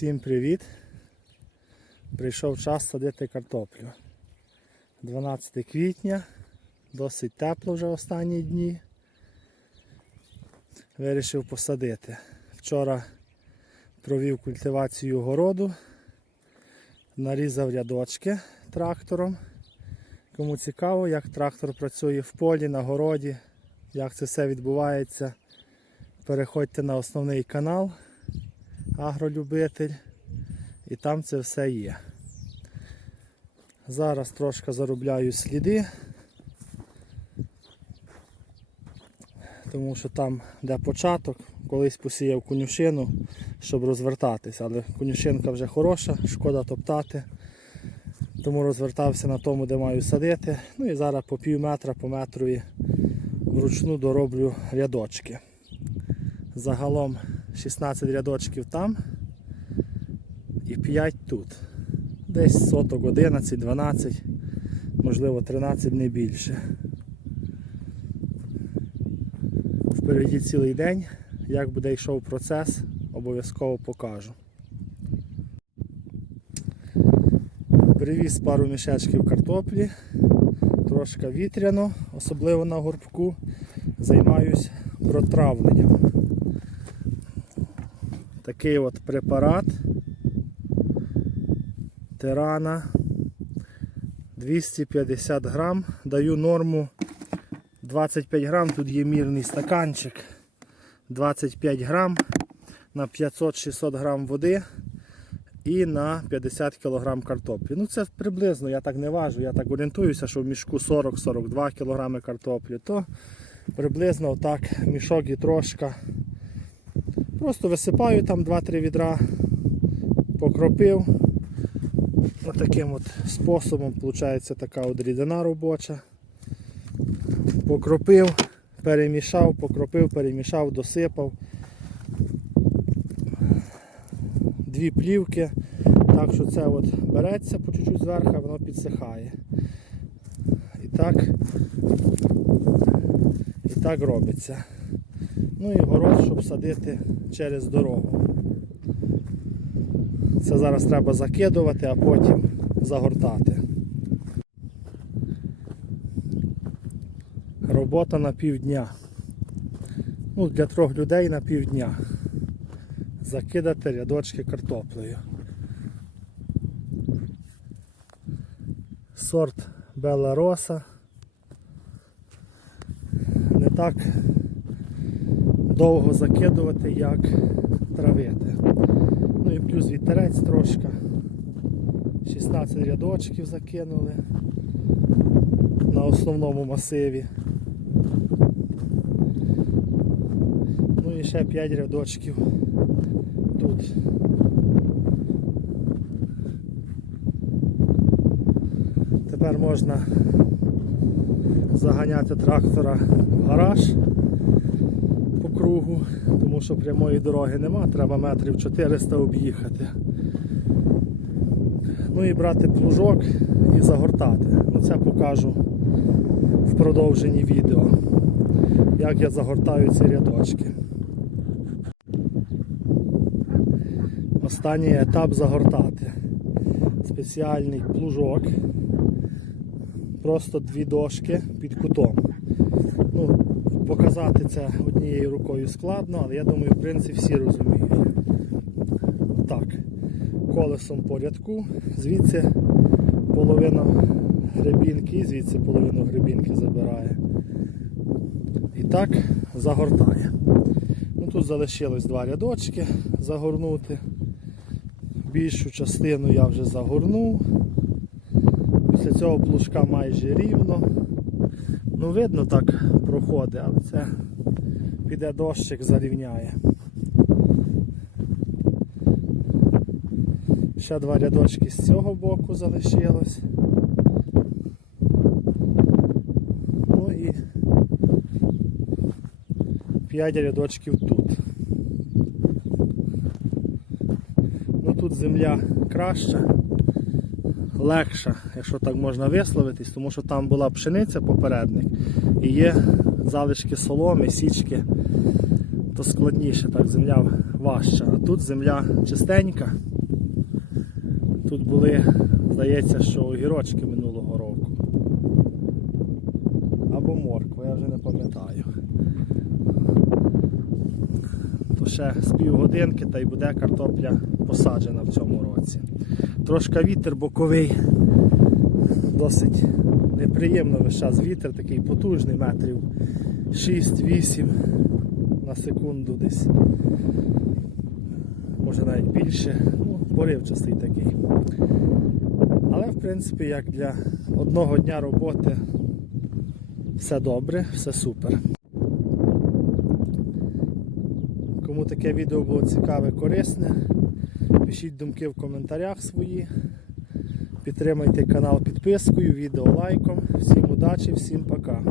Всім привіт! Прийшов час садити картоплю. 12 квітня, досить тепло вже останні дні. Вирішив посадити. Вчора провів культивацію городу, нарізав рядочки трактором. Кому цікаво, як трактор працює в полі, на городі, як це все відбувається, переходьте на основний канал агролюбитель. І там це все є. Зараз трошки заробляю сліди, тому що там, де початок, колись посіяв конюшину, щоб розвертатися, але конюшинка вже хороша, шкода топтати. Тому розвертався на тому, де маю садити. Ну і зараз по пів метра, по метрові вручну дороблю рядочки. Загалом 16 рядочків там і 5 тут. Десь соток 11, 12, можливо 13 не більше. Впереді цілий день. Як буде йшов процес, обов'язково покажу. Привіз пару мішечків картоплі, трошки вітряно, особливо на горбку. Займаюсь протравленням. Такий от препарат Тирана 250 грам. Даю норму 25 грам. Тут є мірний стаканчик. 25 грам на 500-600 грам води і на 50 кг картоплі. Ну це приблизно, я так не важу, я так орієнтуюся, що в мішку 40-42 кг картоплі, то приблизно отак мішок і трошка. Просто висипаю там 2-3 відра, покропив. Отаким от способом виходить така от рідина робоча. Покропив, перемішав, покропив, перемішав, досипав. Дві плівки. Так що це от береться по чуть-чуть зверху, воно підсихає. І так, і так робиться. Ну і город, щоб садити через дорогу. Це зараз треба закидувати, а потім загортати. Робота на півдня. Ну, для трьох людей на півдня. Закидати рядочки картоплею. Сорт Белароса. Не так довго закидувати, як травити. Ну і плюс вітерець трошки. 16 рядочків закинули на основному масиві. Ну і ще 5 рядочків тут. Тепер можна заганяти трактора в гараж кругу, тому що прямої дороги нема, треба метрів 400 об'їхати. Ну і брати плужок і загортати. Ну це покажу в продовженні відео, як я загортаю ці рядочки. Останній етап загортати. Спеціальний плужок. Просто дві дошки під кутом. Показати це однією рукою складно, але я думаю, в принципі, всі розуміють. Так, колесом по рядку, звідси половину гребінки, звідси половину гребінки забирає. І так загортає. Ну, Тут залишилось два рядочки загорнути. Більшу частину я вже загорнув. Після цього плужка майже рівно. Ну, видно, так проходить, але це піде дощик, зарівняє. Ще два рядочки з цього боку залишилось. Ну і 5 рядочків тут. Ну тут земля краща, легша, якщо так можна висловитись, тому що там була пшениця попередник і є залишки соломи, січки, то складніше, так, земля важча. А тут земля чистенька. Тут були, здається, що огірочки минулого року. Або морква, я вже не пам'ятаю. Ще з півгодинки та й буде картопля посаджена в цьому році. Трошки вітер боковий, досить неприємно весь час вітер, такий потужний, метрів 6-8 на секунду десь. Може навіть більше. Ну, поривчастий такий. Але в принципі, як для одного дня роботи все добре, все супер. Кому таке відео було цікаве, корисне, пишіть думки в коментарях свої. Підтримайте канал підпискою, відео лайком. Всім удачі, всім пока.